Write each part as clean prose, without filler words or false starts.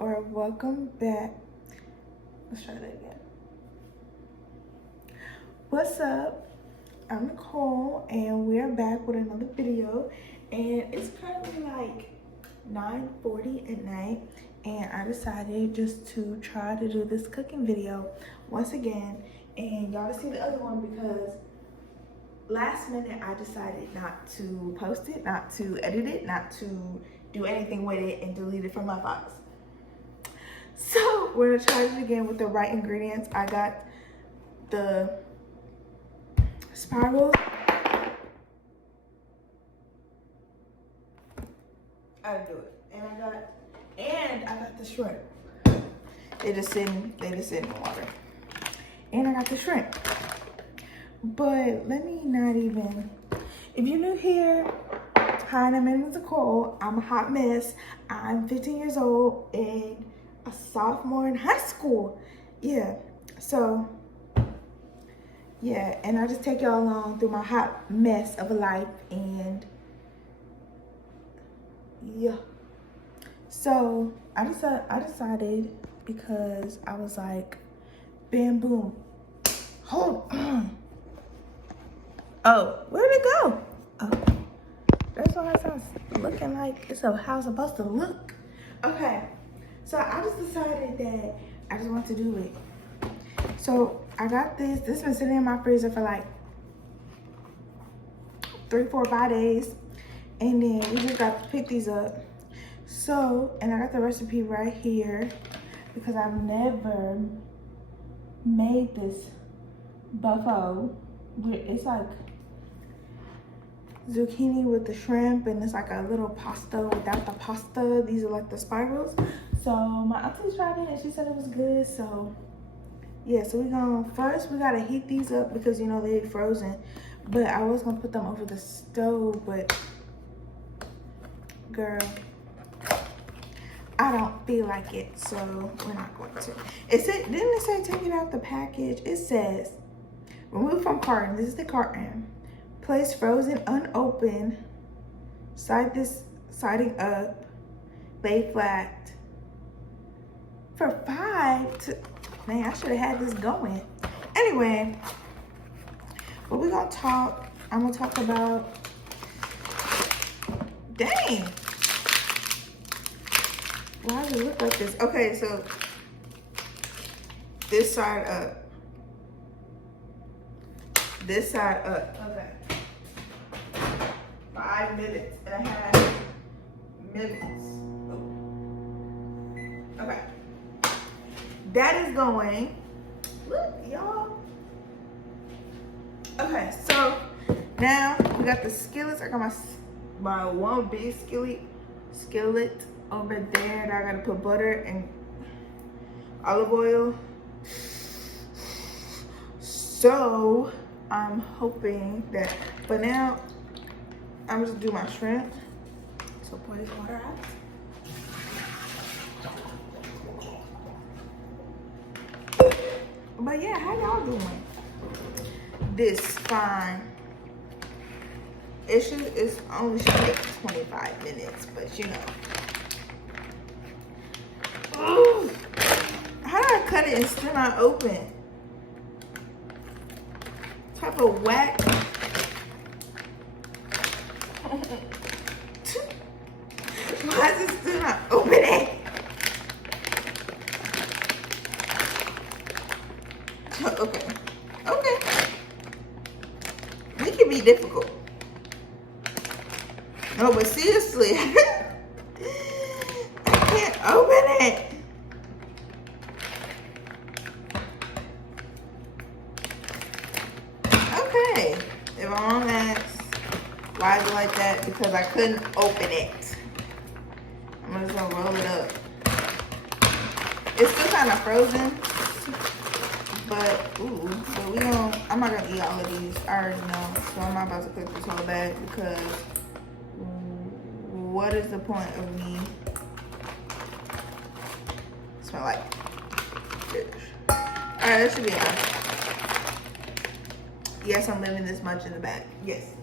or welcome back. Let's try that again. What's up? I'm Nicole and we're back with another video, and it's currently like 9:40 at night, and I decided just to try to do this cooking video once again, and y'all see the other one because last minute I decided not to post it, not to edit it, not to do anything with it, and delete it from my files. So we're gonna try it again with the right ingredients. I got the spirals. I do it, and I got the shrimp. They just sit in the water, and I got the shrimp. But let me not even. If you're new here, hi, my name is Nicole. I'm a hot mess. I'm 15 years old and a sophomore in high school. Yeah, so yeah, and I just take y'all along through my hot mess of a life, and yeah. So I decided because I was like, bam, boom, hold on. Oh, where'd it go? Oh, that's what it sounds looking like. It's how it's supposed to look. Okay, so I just decided that I just want to do it. So I got this. This has been sitting in my freezer for like 3, 4, 5 days. And then we just got to pick these up. So, and I got the recipe right here because I've never made this before. It's like zucchini with the shrimp, and it's like a little pasta without the pasta. These are like the spirals. So my auntie tried it and she said it was good. So yeah, so first we gotta heat these up because you know they're frozen. But I was gonna put them over the stove, but girl, I don't feel like it, so we're not going to. Didn't it say take it out the package? It says remove from carton. This is the carton. Place frozen unopened. Siding up. Lay flat. For 5 to, man, I should have had this going. Anyway, what we gonna talk? I'm gonna talk about. Dang. Why does it look like this? Okay, so this side up. This side up. Okay. 5 minutes and a half minutes. Oh. Okay. That is going. Look, y'all. Okay, so now we got the skillets. I got my one big skillet over there that I gotta put butter and olive oil. So I'm hoping that, but now I'm just do my shrimp. So pour this water out. But yeah, how y'all doing? This fine. It's only should take 25 minutes, but you know. Ooh. How do I cut it and still not open? Type of whack. Why is it still not opening? Okay. Okay. It can be difficult. No, but seriously, I can't open it. Okay. If my mom asks, why is it like that? Because I couldn't open it. I'm just gonna roll it up. It's still kind of frozen, but ooh, so I'm not gonna eat all of these. I already know, so I'm not about to cook this whole bag because what is the point of me? Smell like fish. All right, that should be enough. Yes, I'm living this much in the back. Yes.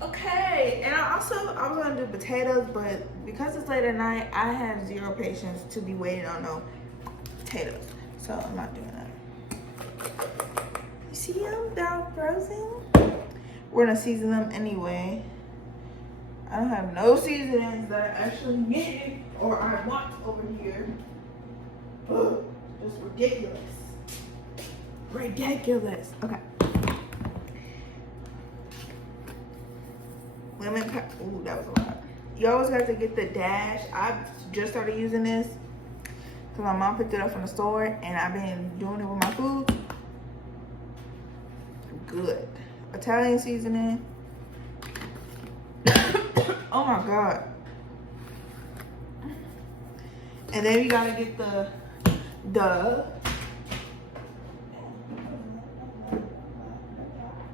Okay, and I Also, I was gonna do potatoes, but because it's late at night, I have zero patience to be waiting on no potatoes. So I'm not doing that. You see them? They're all frozen. We're gonna season them anyway. I don't have no seasonings that I actually need or I want over here. Ugh, just ridiculous. Ridiculous. Okay. Lemon pepper. Ooh, that was a lot. You always got to get the dash. I just started using this because my mom picked it up from the store and I've been doing it with my food. Good. Italian seasoning. Oh my God. And then you gotta get the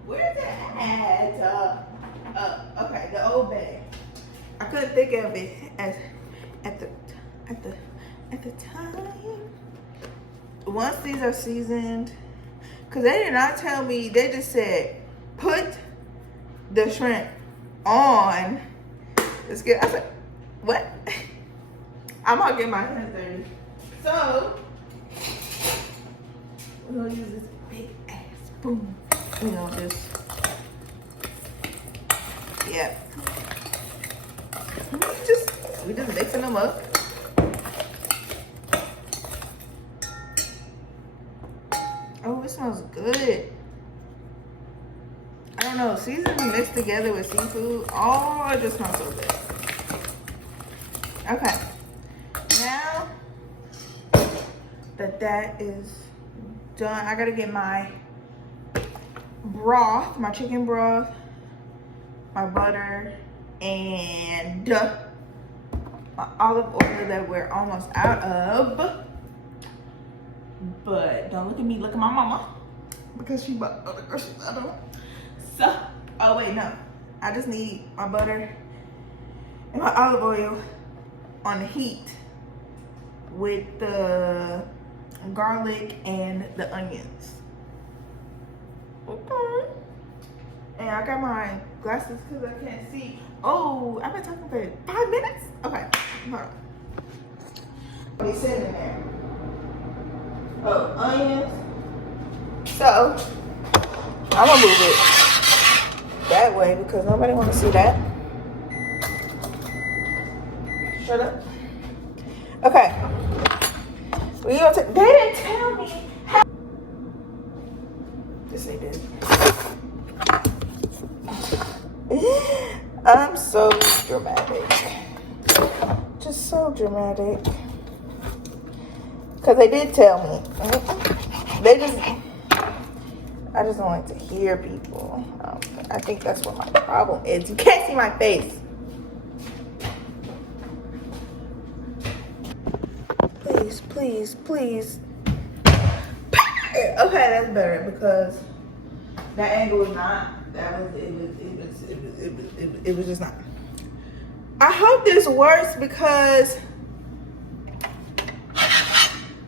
where's it at? Okay, the old bag. I couldn't think of it as at the time. Once these are seasoned, because they did not tell me, they just said put the shrimp on. It's good. I said, what? I'm gonna get my hands dirty. So we're gonna use this big ass spoon. We gonna just, yeah. We just mixing them up. Oh, it smells good. I don't know, seasoning mixed together with seafood, oh, it just smells so good. Okay, now that is done, I gotta get my broth, my chicken broth, my butter, and my olive oil that we're almost out of. But don't look at me, look at my mama, because she bought all the groceries I don't. So, oh wait, no. I just need my butter and my olive oil on the heat with the garlic and the onions. Okay. And I got my glasses because I can't see. Oh, I've been talking for 5 minutes? Okay, hold on. What is sitting in there? Oh, onions. So, I'm gonna move it that way because nobody want to see that. Shut up. Okay. We gonna take. They didn't tell me how. Yes, they did. I'm so dramatic. Just so dramatic. Because they did tell me. I just don't like to hear people. I think that's what my problem is. You can't see my face. Please, please, please. Okay, that's better because that angle was not. It was just not. I hope this works because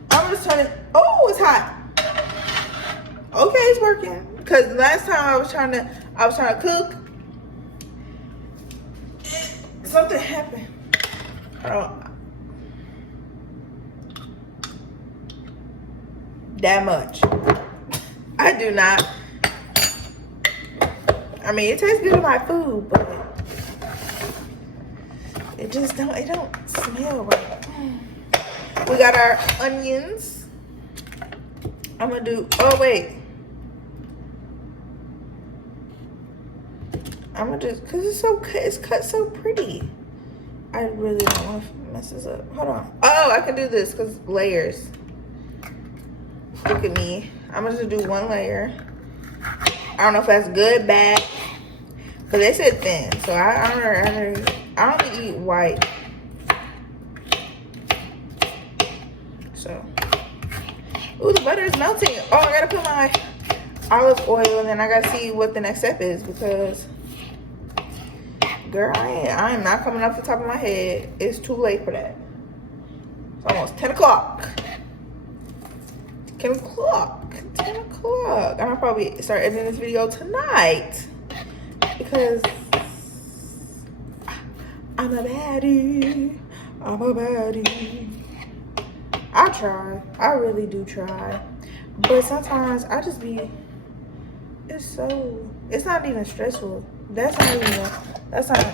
I'm just trying to. Oh, it's hot. Okay, it's working. Because last time I was trying to cook, something happened. That much. I do not. I mean, it tastes good in my food, but it just don't. It don't smell right. We got our onions. I'm gonna do. Oh wait. I'm gonna just, cause it's cut so pretty. I really don't want to mess this up. Hold on. Oh, I can do this cause layers. Look at me. I'm gonna just do one layer. I don't know if that's good, bad, but they said thin, so I only eat white. So, ooh, the butter is melting. Oh, I gotta put my olive oil, and then I gotta see what the next step is because. Girl, I am not coming off the top of my head. It's too late for that. It's almost 10 o'clock. 10 o'clock. 10 o'clock. I'm gonna probably start editing this video tonight. Because I'm a baddie. I'm a baddie. I try. I really do try. But sometimes I just be, it's not even stressful. That's not a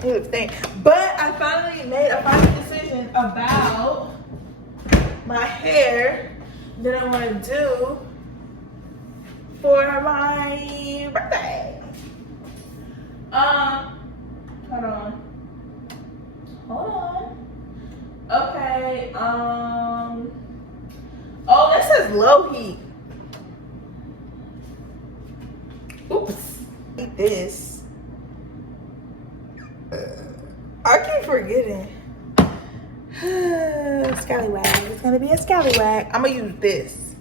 good thing. But I finally made a final decision about my hair that I want to do for my birthday. Hold on. Okay, oh, that says low heat. Oops. Eat this. I keep forgetting. Scallywag. It's gonna be a scallywag. I'm gonna use this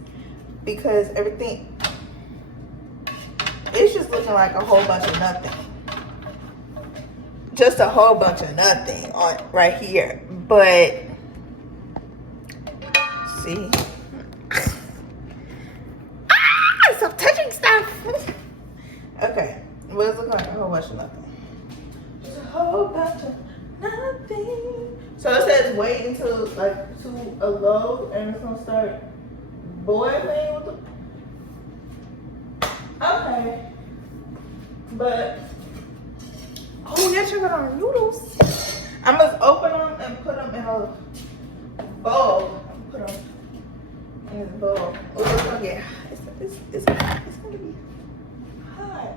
because everything, it's just looking like a whole bunch of nothing. Just a whole bunch of nothing on right here. But see. Stop touching stuff. Okay. Well, it's looking like a whole bunch of nothing. Just a whole bunch of nothing. So it says wait until like to a low and it's gonna start boiling with the... Okay. But oh yeah, check out our noodles. I must open them and put them in a bowl. Put them in this bowl. Oh, it's gonna get hot. It's gonna be hot.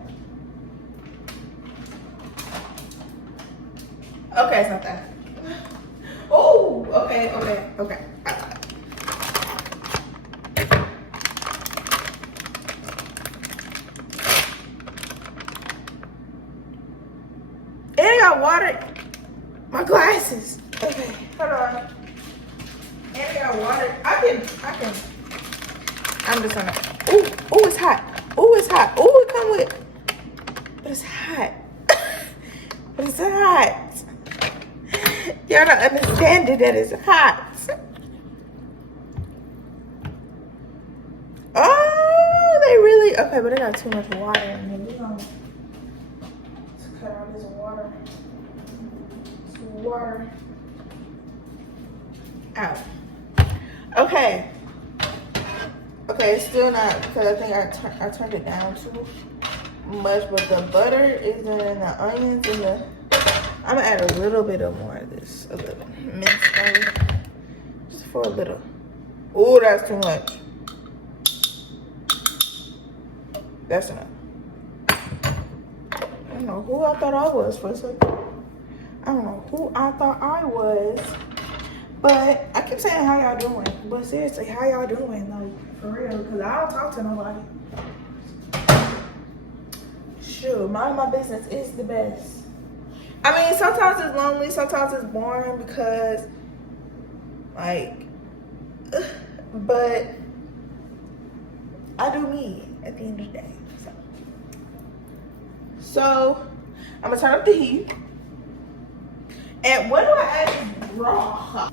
Okay, it's not that. Oh, okay. And I got water. My glasses. Okay, hold on. And I got water. I can. I'm just gonna. Ooh, it's hot. Ooh, it come with. But it's hot. Y'all don't understand it that it's hot. Oh, they really. Okay, but I got too much water in here. We're gonna cut out this water. Out. Okay, it's still not, because I think I turned it down too much, but the butter is in the onions and the, I'm gonna add a little bit of more of this, a little minced garlic, just for a little. Oh, that's too much. That's enough. I don't know who I thought I was for a second. But I keep saying how y'all doing. But seriously, how y'all doing? Like, for real, because I don't talk to nobody. Sure, mind my business is the best. I mean, sometimes it's lonely, sometimes it's boring because, like, but I do me at the end of the day. So I'm gonna turn up the heat. And what do I add raw?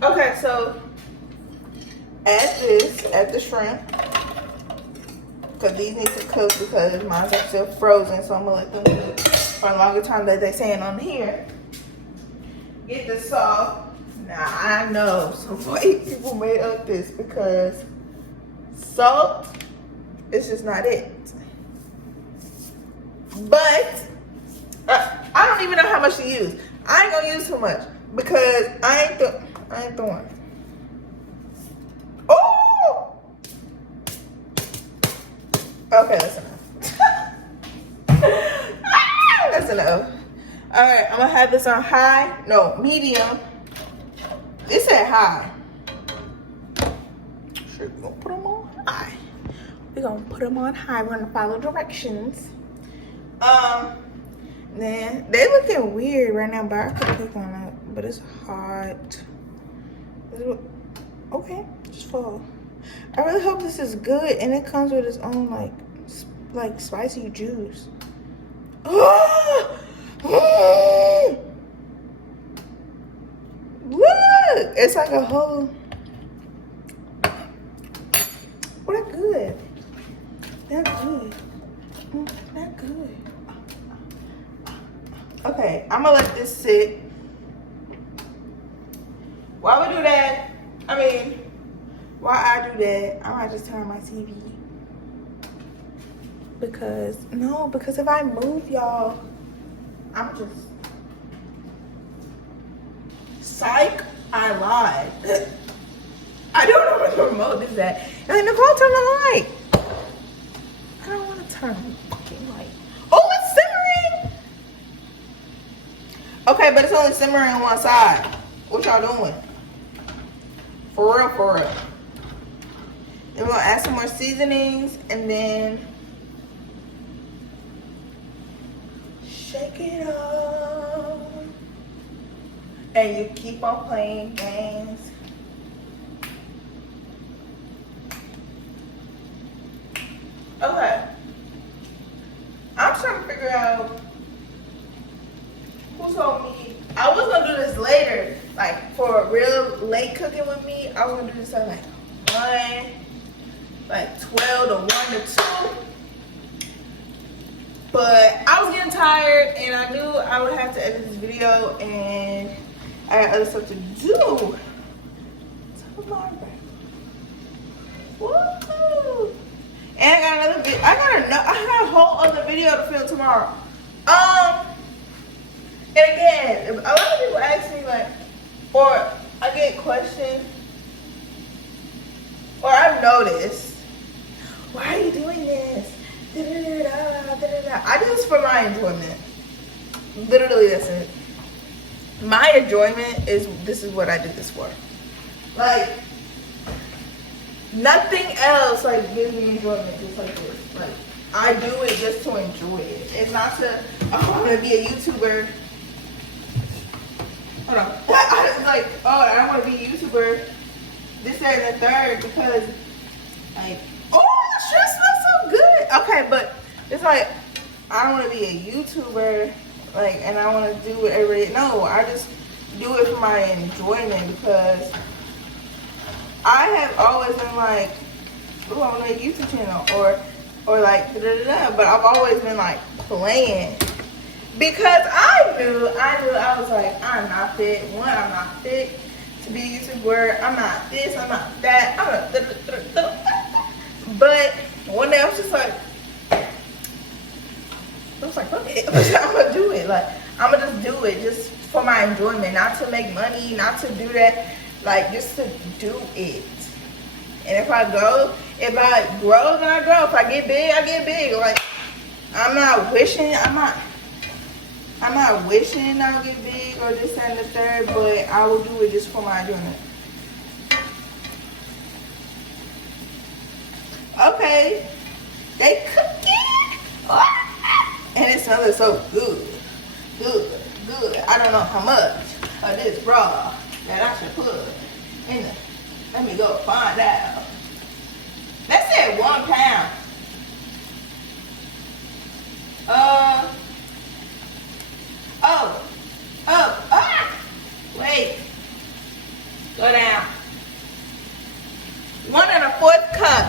Okay, so add the shrimp. Because these need to cook because mine are still frozen. So I'm gonna let them cook for a longer time that they're saying on here. Get the salt. Now I know some white people made up this because salt is just not it. But I don't even know how much to use. I ain't gonna use too much because I ain't the one. Oh! Okay, that's enough. That's enough. All right, I'm gonna have this on medium. It said high. Sure, we're gonna put them on high. We're gonna put them on high. We're gonna follow directions. Then they looking weird right now, but I could cook on it. But it's hot. Okay, just fall. I really hope this is good, and it comes with its own like spicy juice. Look, it's like a whole. Well, that's good. That's good. That's good. Okay, I'm gonna let this sit. While we do that, while I do that, I might just turn on my TV. Because if I move, y'all, I'm just psych. I lied. I don't know where the remote is at. And then Nicole, turn the light. I don't want to turn the fucking light. Oh, it's simmering. Okay, but it's only simmering on one side. What y'all doing? For real, for real. Then we're gonna add some more seasonings and then shake it up. And you keep on playing games. Okay. I'm trying to figure out who told me. I was gonna do this later, like for real late cooking with me. I was gonna do this at like 12 to 1 to 2. But I was getting tired and I knew I would have to edit this video and I had other stuff to do tomorrow. Woo! And I got another video. I got a whole other video to film tomorrow. And again, a lot of people ask me like, or I get questions, or I've noticed, why are you doing this? I do this for my enjoyment. Literally, that's it. My enjoyment is, this is what I do this for. Like, nothing else like gives me enjoyment just like this. Like, I do it just to enjoy it. It's not to, oh, I'm gonna be a YouTuber. Hold on. I was like, oh, I don't want to be a YouTuber. This, that, and the third because, like, oh, the shit smells so good. Okay, but it's like, I don't want to be a YouTuber, like, and I want to do what everybody. No, I just do it for my enjoyment because I have always been like, oh, I want to make a YouTube channel or like but I've always been like playing because I knew I was like, I'm not fit. One, I'm not fit to be a YouTuber. I'm not this, I'm not that. I'm not. But one day I was just like, fuck it. I'm gonna do it. Like, I'm gonna just do it just for my enjoyment, not to make money, not to do that. Like, just to do it. And if I grow, then I grow. If I get big, I get big. Like, I'm not wishing I'll get big or this and the third, but I will do it just for my enjoyment. Okay. They cooking. And it smells so good. Good. I don't know how much of this raw that I should put in the. Let me go find out. Let's say 1 pound. Wait. Go down. 1 1/4 cup.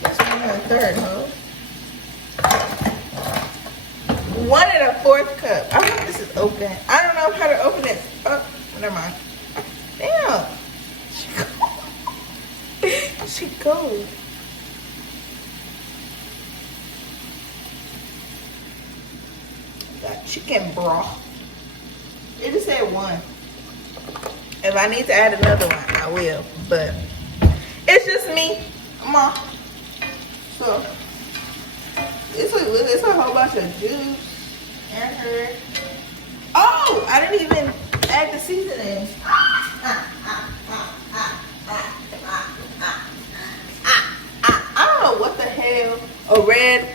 That's 1 1/3, huh? 1 1/4 cup. I hope this is open. I don't know how to open it. Oh, never mind. Damn. She goes. Got chicken broth. It just said 1. If I need to add another one, I will. But it's just me, Mom. So it's a whole bunch of juice and her. Oh, I didn't even add the seasoning. I don't know what the hell a red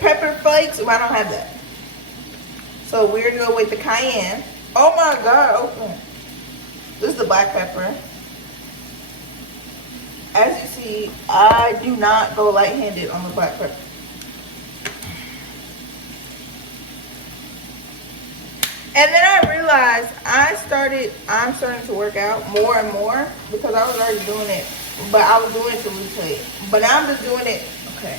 pepper flakes. I don't have that. So we're gonna go with the cayenne. Oh my God! Open. This is the black pepper. As you see, I do not go light-handed on the black pepper. And then I realized I'm starting to work out more and more because I was already doing it, but I was doing it to lose weight. But now I'm just doing it. Okay,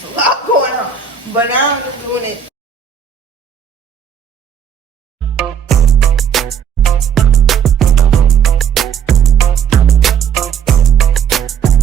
there's a lot going on, But now I'm just doing it